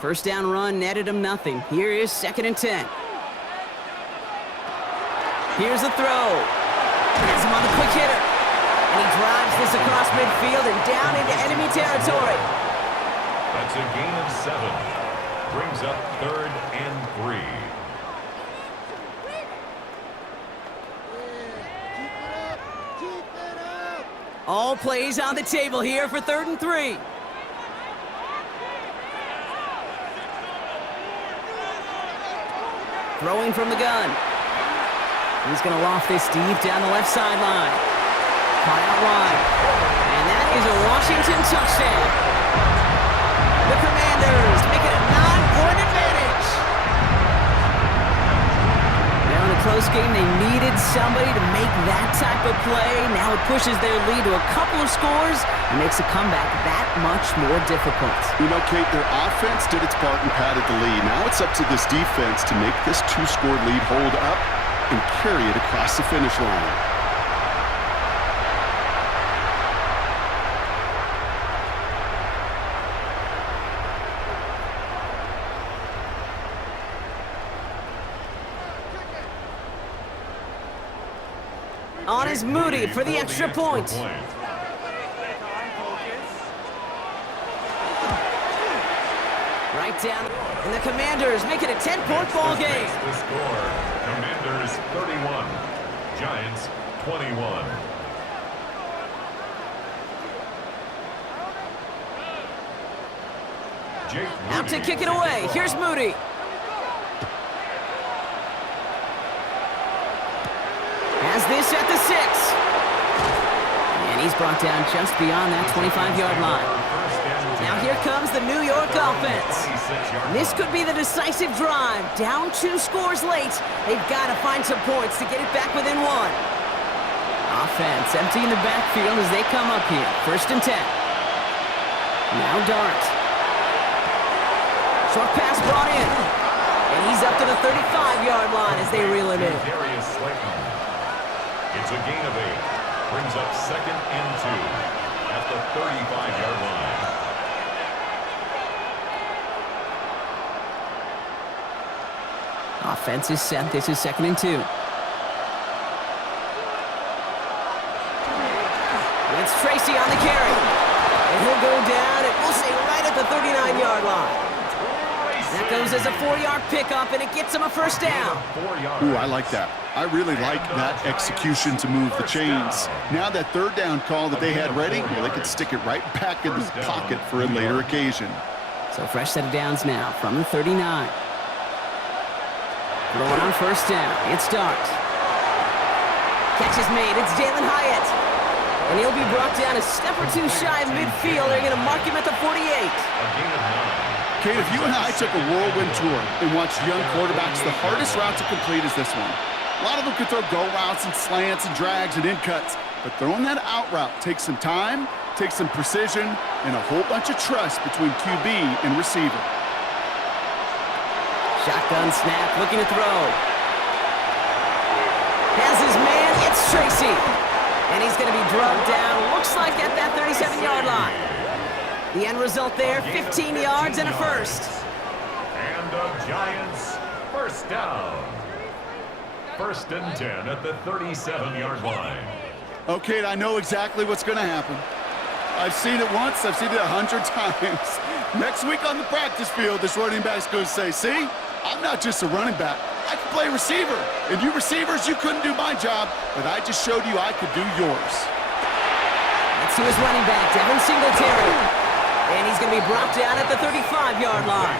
1st down run netted him nothing. Here is 2nd and 10. Here's the throw. Has him on the quick hitter. And he drives this across midfield and down into enemy territory. That's a gain of 7. Brings up 3rd and 3. All plays on the table here for 3rd and 3. Throwing from the gun. He's going to loft this deep down the left sideline. Caught out wide. And that is a Washington touchdown. The Commanders make it a 9-point advantage. Now in a close game, they needed somebody to make that type of play. Now it pushes their lead to a couple of scores and makes a comeback that much more difficult. You know, Kate, their offense did its part and padded the lead. Now it's up to this defense to make this 2-score lead hold up and carry it across the finish line. On is Moody for the extra point. Right down, and the Commanders make it a 10-point ball game. The score, Commanders 31, Giants 21. Out to kick it away. Here's Moody. Has this at the 6. And he's brought down just beyond that 25-yard line. Now here comes the New York offense. 26-yard This line. could be the decisive drive. Down 2 scores late. They've got to find some points to get it back within 1. Offense empty in the backfield as they come up here. 1st and 10. Now Dart. Short pass brought in. And he's up to the 35-yard line as they reel him in. Darius Slayton. It's a gain of 8. Brings up 2nd and 2 at the 35-yard line. Offense is set. This is 2nd and 2. It's Tracy on the carry. And he'll go down, and we'll say right at the 39-yard line. That goes as a 4-yard pickup, and it gets him a 1st down. Ooh, I like that. I really like that execution to move the chains. Now that 3rd down call that they had ready, well, they could stick it right back in his pocket for a later occasion. So fresh set of downs now from the 39. Throwing on 1st down. It's Dart. Catch is made. It's Jalen Hyatt. And he'll be brought down a step or 2 shy of midfield. They're going to mark him at the 48. Kate, if you and I took a whirlwind tour and watched young quarterbacks, the hardest route to complete is this one. A lot of them can throw go routes and slants and drags and in cuts, but throwing that out route takes some time, takes some precision, and a whole bunch of trust between QB and receiver. Shotgun snap, looking to throw. Has his man, it's Tracy. And he's going to be drugged down, looks like at that 37-yard line. The end result there, 15 yards and a 1st. And the Giants, 1st down. 1st and 10 at the 37-yard line. Okay, I know exactly what's going to happen. I've seen it once, I've seen it 100 times. Next week on the practice field, this running back's going to say, see, I'm not just a running back. I can play receiver. And you receivers, you couldn't do my job, but I just showed you I could do yours. Let's see his running back, Devin Singletary. And he's going to be brought down at the 35-yard line.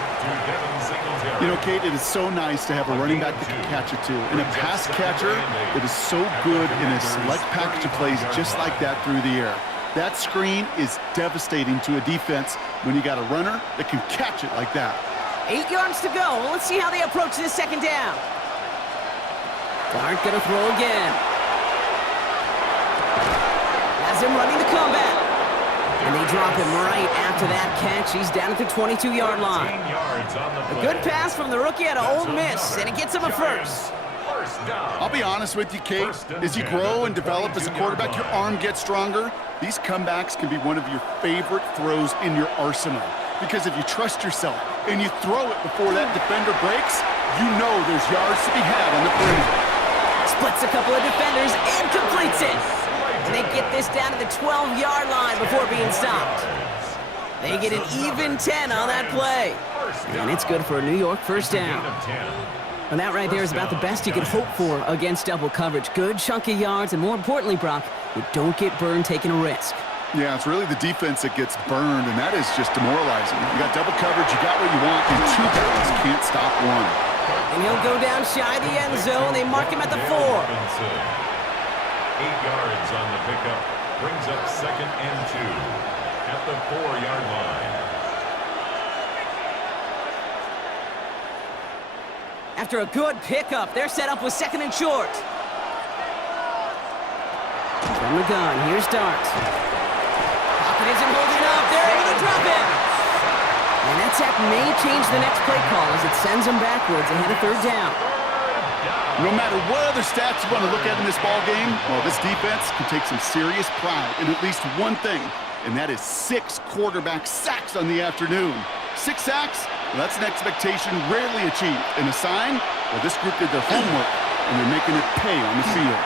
You know, Kate, it is so nice to have a running back that can catch it too. And a pass catcher that is so good in a select package of plays just like that through the air. That screen is devastating to a defense when you got a runner that can catch it like that. 8 yards to go. Well, let's see how they approach this 2nd down. Dart going to throw again. Has him running the comeback. And they drop him right after that catch. He's down at the 22-yard line. A good pass from the rookie out of Ole Miss, and it gets him a 1st. I'll be honest with you, Kate. As you grow and develop as a quarterback, your arm gets stronger. These comebacks can be one of your favorite throws in your arsenal. Because if you trust yourself and you throw it before that defender breaks, you know there's yards to be had on the perimeter. Splits a couple of defenders and completes it. And they get this down to the 12-yard line before being stopped. They get an even 10 on that play. And it's good for a New York 1st down. And that right there is about the best you can hope for against double coverage. Good chunky yards, and more importantly, Brock, you don't get burned taking a risk. Yeah, it's really the defense that gets burned, and that is just demoralizing. You got double coverage, you got what you want, and 2 guys can't stop one. And he'll go down shy of the end zone. They mark him at the 4. 8 yards on the pickup. Brings up 2nd and 2 at the 4-yard line. After a good pickup, they're set up with 2nd and short. From the gun, here's Dart. Pocket isn't holding up. They're able to drop him. And that sack may change the next play call as it sends them backwards ahead of 3rd down. No matter what other stats you want to look at in this ball game, well, this defense can take some serious pride in at least one thing, and that is 6 quarterback sacks on the afternoon. 6 sacks? Well, that's an expectation rarely achieved, and a sign, well, this group did their homework, and they're making it pay on the field.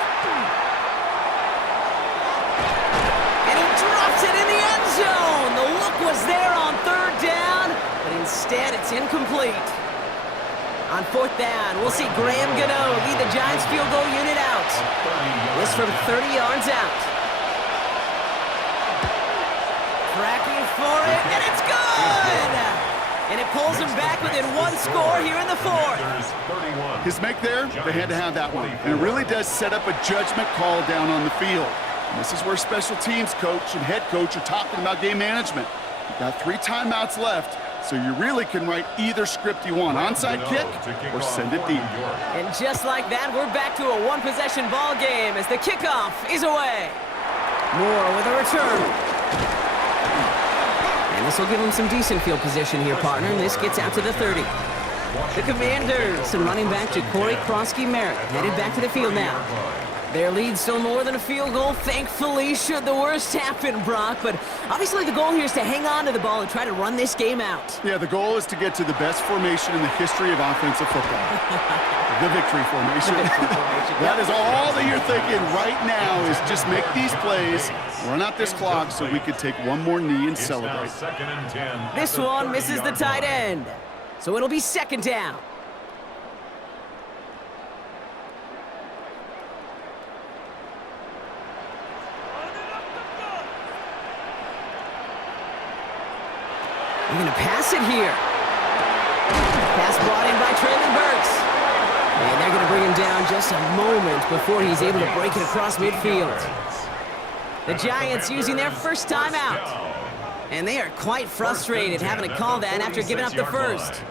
And he drops it in the end zone. The look was there on 3rd down, but instead it's incomplete. On 4th down, we'll see Graham Gano lead the Giants field goal unit out. This from 30 yards out. Tracking for it, and it's good! And it pulls him back within 1 score here in the 4th. His make there, they had to have that one. And it really does set up a judgment call down on the field. And this is where special teams coach and head coach are talking about game management. You've got 3 timeouts left, so you really can write either script you want. Onside kick or send it deep. And just like that, we're back to a one-possession ball game as the kickoff is away. Moore with a return. And this will give him some decent field position here, partner. And this gets out to the 30. The Commanders and running back Ja'Cory Krosky-Merritt headed back to the field now. Their lead still more than a field goal, thankfully, should the worst happen, Brock. But obviously the goal here is to hang on to the ball and try to run this game out. Yeah, the goal is to get to the best formation in the history of offensive football. The victory formation. That is all that you're thinking right now is just make these plays, run out this clock so we could take one more knee and celebrate. Second and 10. This one misses the tight end. So it'll be second down. They're going to pass it here. Pass brought in by Traylon Burks. And they're going to bring him down just a moment before he's able to break it across midfield. The Giants using their first timeout. And they are quite frustrated having to call that after giving up the first.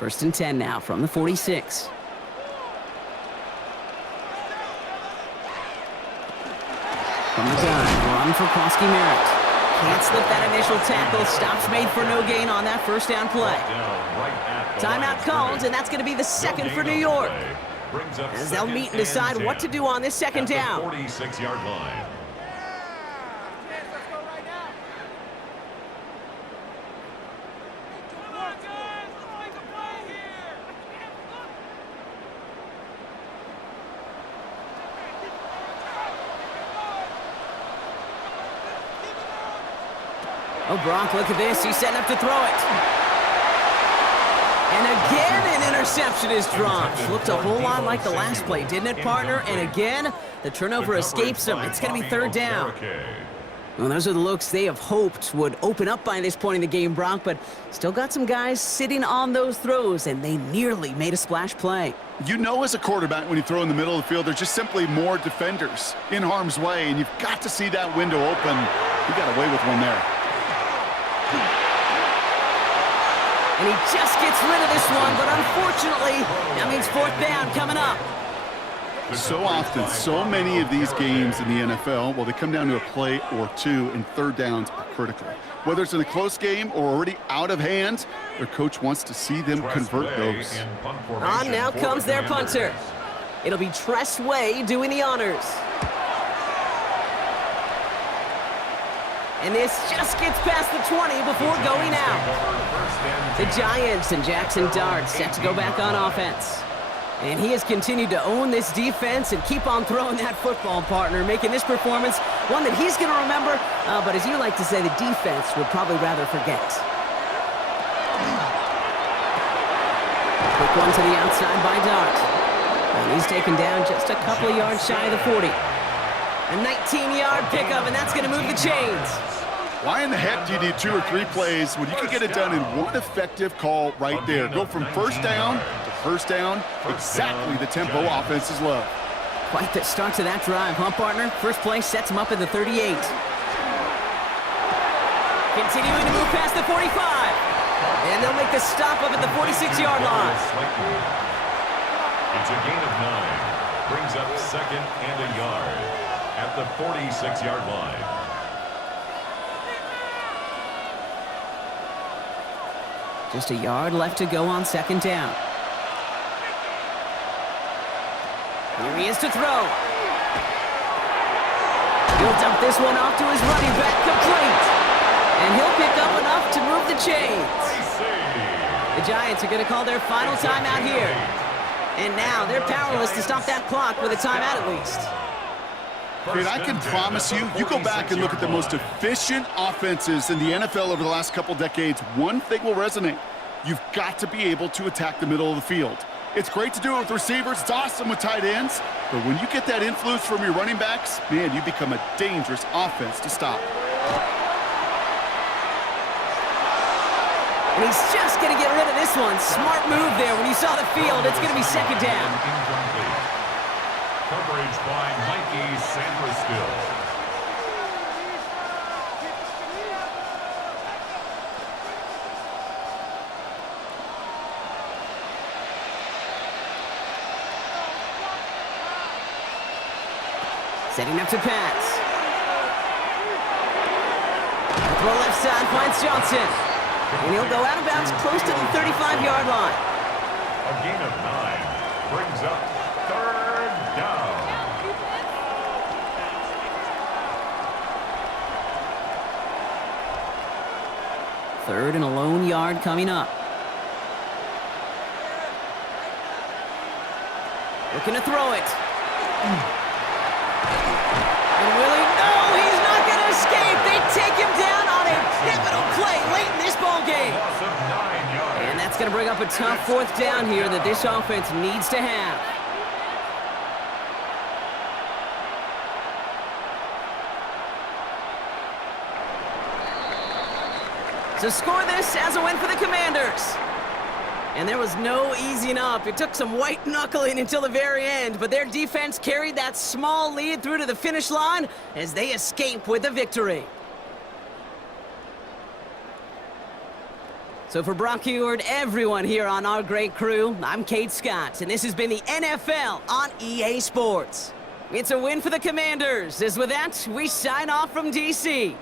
First and 10 now from the 46. From the gun, run for Krosky-Merritt. Can't slip that initial tackle. Stops made for no gain on that first down play. Timeout called, and that's going to be the second for New York. As they'll meet and decide what to do on this second down. 46-yard line. Oh, Brock, look at this. He's setting up to throw it. And again, an interception is dropped. Looked a whole lot like the last play, didn't it, partner? And again, the turnover escapes him. It's going to be third down. Well, those are the looks they have hoped would open up by this point in the game, Brock, but still got some guys sitting on those throws, and they nearly made a splash play. You know as a quarterback when you throw in the middle of the field, there's just simply more defenders in harm's way, and you've got to see that window open. You got away with one there. And he just gets rid of this one, but unfortunately, that means fourth down coming up. So often, so many of these games in the NFL, well, they come down to a play or two, and third downs are critical. Whether it's in a close game or already out of hand, their coach wants to see them convert those. On now comes their punter. It'll be Tress Way doing the honors. And this just gets past the 20 before going out. The Giants and Jackson Dart set to go back on offense. And he has continued to own this defense and keep on throwing that football, partner, making this performance one that he's going to remember, but as you like to say, the defense would probably rather forget. Quick one to the outside by Dart. And he's taken down just a couple of yards shy of the 40. A 19-yard pickup, and that's going to move the chains. Why in the heck do you need 2 or 3 plays when you can get it done in one effective call right there? Go from first down to first down, exactly the tempo offenses love. Quite the start to that drive, huh, partner? First play sets him up at the 38. Continuing to move past the 45. And they'll make the stop up at the 46-yard line. It's a gain of 9. Brings up second and a yard at the 46-yard line. Just a yard left to go on second down. Here he is to throw. He'll dump this one off to his running back, complete. And he'll pick up enough to move the chains. The Giants are going to call their final timeout here. And now they're powerless to stop that clock with a timeout at least. Dude, I can promise you, you go back and look at the most efficient offenses in the NFL over the last couple decades, one thing will resonate. You've got to be able to attack the middle of the field. It's great to do it with receivers. It's awesome with tight ends. But when you get that influence from your running backs, man, you become a dangerous offense to stop. And he's just going to get rid of this one. Smart move there when you saw the field. It's going to be second down. coverage by Mikey Sanderstill. Setting up to pass. Throw left side finds Johnson. And he'll go out of bounds close to the 35-yard line. A gain of 9 brings up 3rd down. Third and a lone yard coming up. Looking to throw it. And Willie, no, he's not going to escape. They take him down on a pivotal play late in this ball game. Loss of 9 yards. And that's going to bring up a tough 4th down here that this offense needs to have. So score this as a win for the Commanders. And there was no easing up. It took some white knuckling until the very end, but their defense carried that small lead through to the finish line as they escape with the victory. So for Brock Eward, everyone here on our great crew, I'm Kate Scott, and this has been the NFL on EA Sports. It's a win for the Commanders, as with that, we sign off from DC.